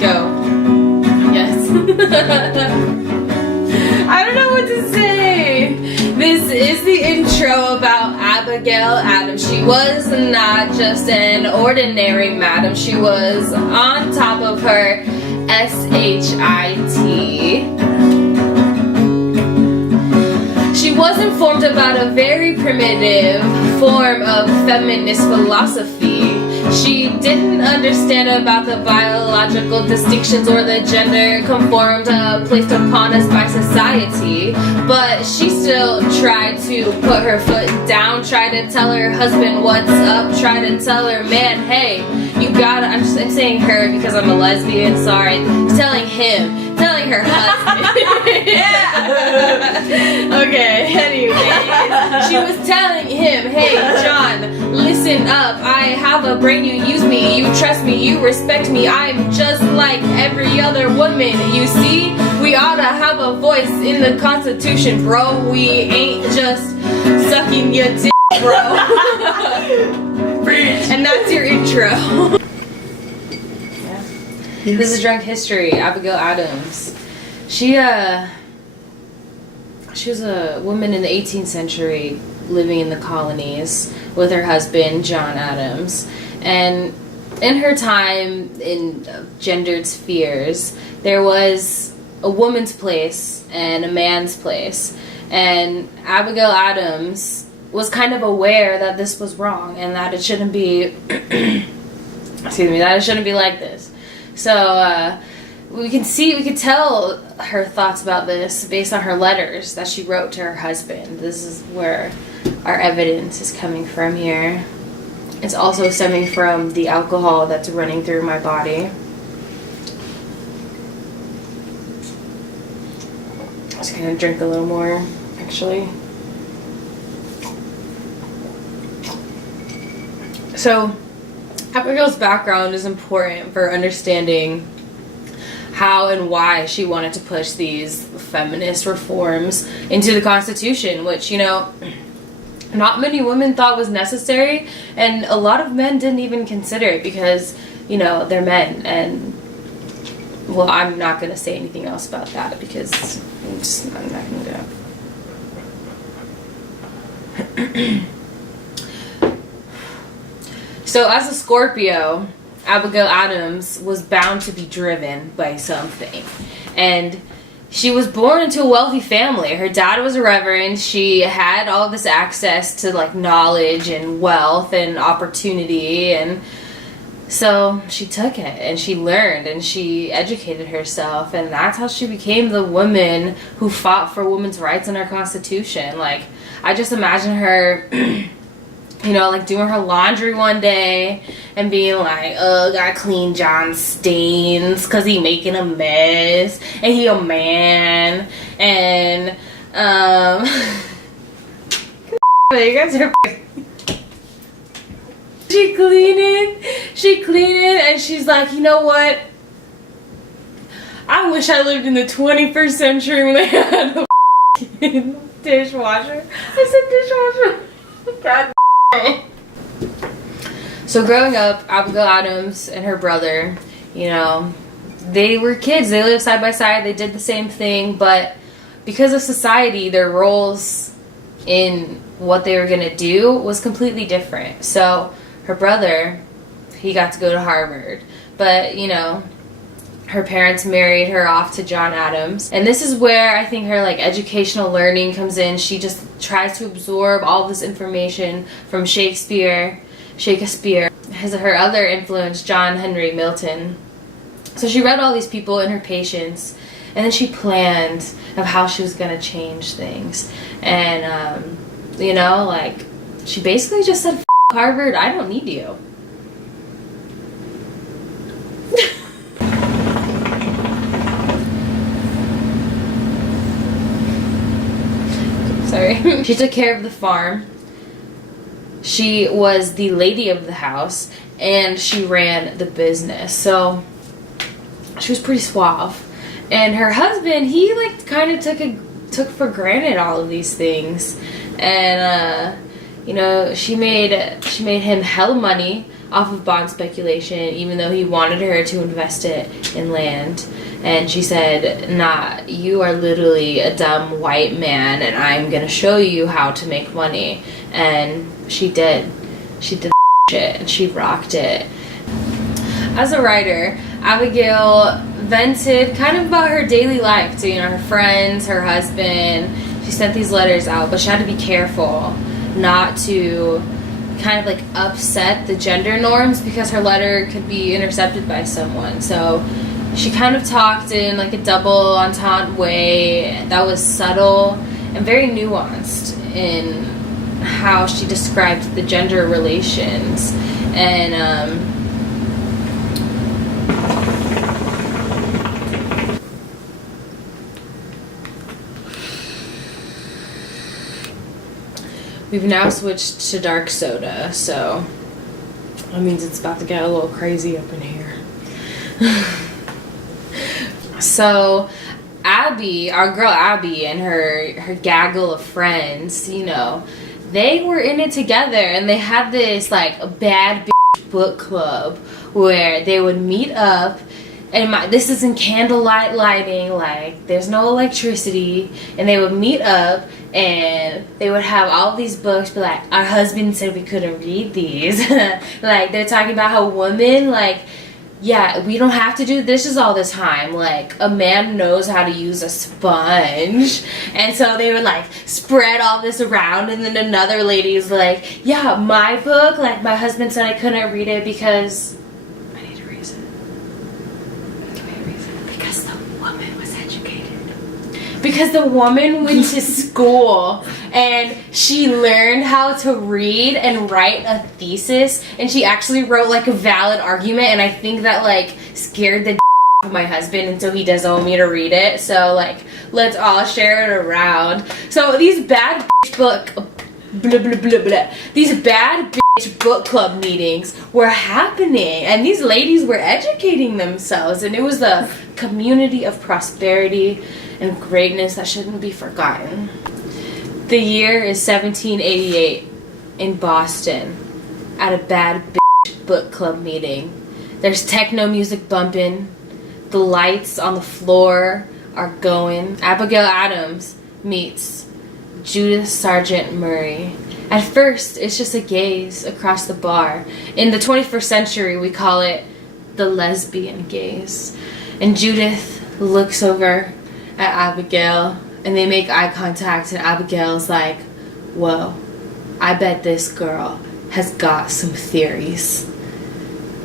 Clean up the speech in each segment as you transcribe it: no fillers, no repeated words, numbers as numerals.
Go. Yes. I don't know what to say. This is the intro about Abigail Adams. She was not just an ordinary madam. She was on top of her SHIT. She was informed about a very primitive form of feminist philosophy. She didn't understand about the biological distinctions or the gender conformed placed upon us by society, but she still tried to put her foot down, tried to tell her husband what's up, tried to tell her man, hey, you gotta, I'm saying her because I'm a lesbian, sorry, telling him, telling her husband. Okay, anyway, she was telling him, hey, John, listen up, I have a brain, you use me, you trust me, you respect me, I'm just like every other woman, you see, we ought to have a voice in the Constitution, bro, we ain't just sucking your dick, bro. And that's your intro. This is Drunk History, Abigail Adams. She was a woman in the 18th century living in the colonies with her husband, John Adams. And in her time in gendered spheres, there was a woman's place and a man's place. And Abigail Adams was kind of aware that this was wrong and that it shouldn't be, excuse me, that it shouldn't be like this. So we could tell her thoughts about this based on her letters that she wrote to her husband. This is where our evidence is coming from here. It's also stemming from the alcohol that's running through my body. I'm just gonna drink a little more, actually. So, Abigail's background is important for understanding how and why she wanted to push these feminist reforms into the Constitution, which, you know, not many women thought was necessary, and a lot of men didn't even consider it because, you know, they're men. And, well, I'm not going to say anything else about that because I'm not going to go. So as a Scorpio, Abigail Adams was bound to be driven by something. And she was born into a wealthy family. Her dad was a reverend. She had all this access to like knowledge and wealth and opportunity. And so she took it and she learned and she educated herself. And that's how she became the woman who fought for women's rights in our Constitution. Like, I just imagine her... you know, like doing her laundry one day and being like, oh, gotta clean John's stains because he making a mess and he a man. And, you guys are she cleaned it and she's like, you know what? I wish I lived in the 21st century when they had a dishwasher. I said dishwasher. God. So growing up, Abigail Adams and her brother, you know, they were kids. They lived side by side. They did the same thing, but because of society, their roles in what they were going to do was completely different. So her brother, he got to go to Harvard, but, you know, her parents married her off to John Adams. And this is where I think her like educational learning comes in. She just tries to absorb all this information from Shakespeare, her other influence, John Henry Milton. So she read all these people and her patients, and then she planned of how she was going to change things. And, you know, like, she basically just said, F Harvard, I don't need you. Sorry. She took care of the farm. She was the lady of the house, and she ran the business. So she was pretty suave. And her husband, he like kind of took for granted all of these things. And you know, she made him hella money off of bond speculation, even though he wanted her to invest it in land. And she said, nah, you are literally a dumb white man, and I'm gonna show you how to make money. And she did. She did shit, and she rocked it. As a writer, Abigail vented kind of about her daily life to, her friends, her husband. She sent these letters out, but she had to be careful not to kind of like upset the gender norms, because her letter could be intercepted by someone. So she kind of talked in like a double entendre way that was subtle and very nuanced in how she described the gender relations. And we've now switched to dark soda, so that means it's about to get a little crazy up in here. So Abby, our girl Abby, and her gaggle of friends, they were in it together, and they had this like bad bitch book club where they would meet up. And this is in candlelight lighting, like there's no electricity, and they would meet up and they would have all these books, but like, our husband said we couldn't read these. Like, they're talking about how women, like, yeah, we don't have to do dishes all the time. Like, a man knows how to use a sponge. And so they would like spread all this around, and then another lady's like, yeah, my book, like my husband said I couldn't read it because I need a reason. Give me a reason. Because the woman was educated. Because the woman went to school and she learned how to read and write a thesis, and she actually wrote like a valid argument, and I think that like scared the out of my husband, and so he doesn't want me to read it. So like, let's all share it around. So these bad book blah blah blah blah, these bad book club meetings were happening, and these ladies were educating themselves, and it was a community of prosperity and greatness that shouldn't be forgotten. The year is 1788 in Boston at a bad book club meeting. There's techno music bumping. The lights on the floor are going. Abigail Adams meets Judith Sargent Murray. At first, it's just a gaze across the bar. In the 21st century, we call it the lesbian gaze. And Judith looks over at Abigail, and they make eye contact, and Abigail's like, whoa, I bet this girl has got some theories.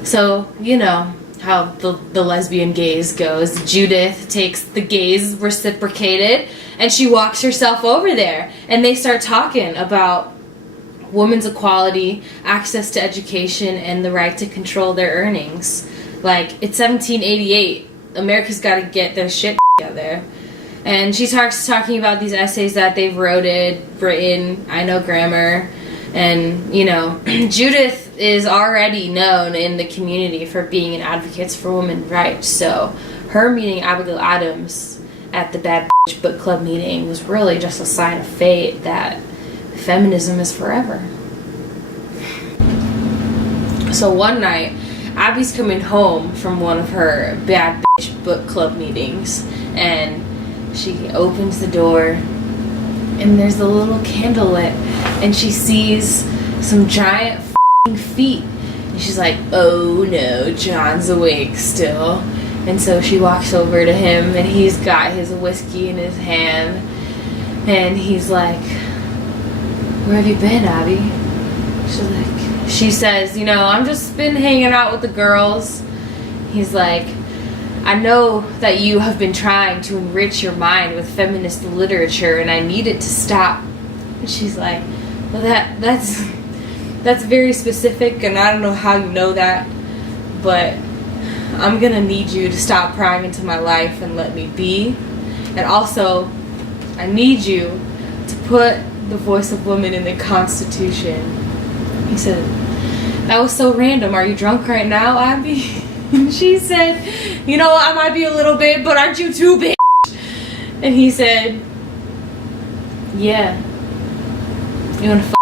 So, you know how the lesbian gaze goes. Judith takes the gaze reciprocated, and she walks herself over there, and they start talking about women's equality, access to education, and the right to control their earnings. Like, it's 1788. America's got to get their shit together. And she starts talking about these essays that they've written, I know grammar, and, you know, Judith is already known in the community for being an advocate for women's rights. So her meeting Abigail Adams at the Bad Book Club meeting was really just a sign of fate that feminism is forever. So one night, Abby's coming home from one of her Bad Book Club meetings, and she opens the door, and there's a little candle lit, and she sees some giant f***ing feet. And she's like, oh no, John's awake still. And so she walks over to him, and he's got his whiskey in his hand, and he's like, where have you been, Abby? She says, you know, I've just been hanging out with the girls. He's like, I know that you have been trying to enrich your mind with feminist literature, and I need it to stop. And she's like, well, that's very specific, and I don't know how you know that, but I'm gonna need you to stop prying into my life and let me be. And also, I need you to put the voice of woman in the Constitution. He said, that was so random. Are you drunk right now, Abby? And she said, you know, I might be a little bit, but aren't you too, bitch? And he said, yeah. You wanna fuck?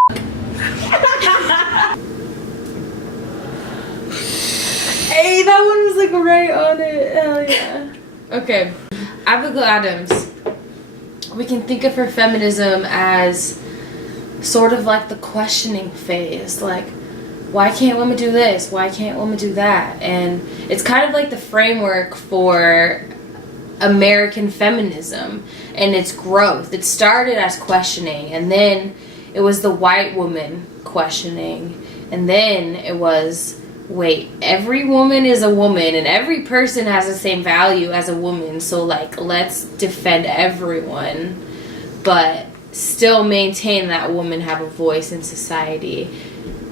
Hey, that one was like right on it. Hell yeah. Okay, Abigail Adams. We can think of her feminism as sort of like the questioning phase. Like, why can't women do this? Why can't women do that? And it's kind of like the framework for American feminism and its growth. It started as questioning, and then it was the white woman questioning, and then it was, wait, every woman is a woman and every person has the same value as a woman, so like let's defend everyone but still maintain that women have a voice in society.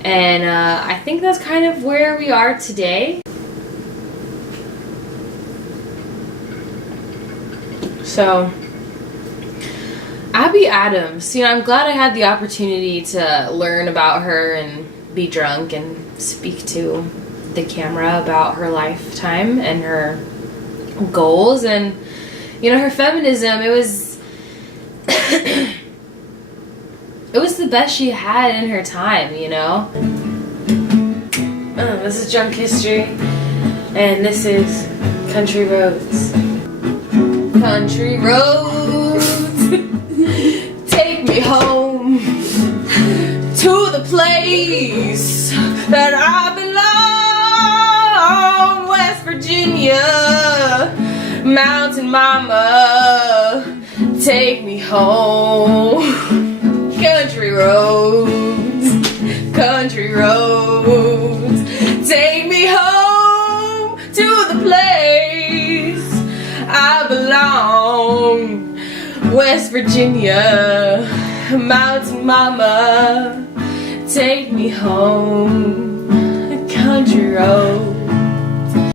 And I think that's kind of where we are today. So Abby Adams, you know, I'm glad I had the opportunity to learn about her and be drunk and speak to the camera about her lifetime and her goals. And you know, her feminism, it was it was the best she had in her time, you know. This is Drunk History, and this is Country Roads. Country roads, take me home to the place that I belong. West Virginia, Mountain Mama, take me home. Country roads, country roads, take me home to the place I belong. West Virginia, Mountain Mama, take me home. Country roads.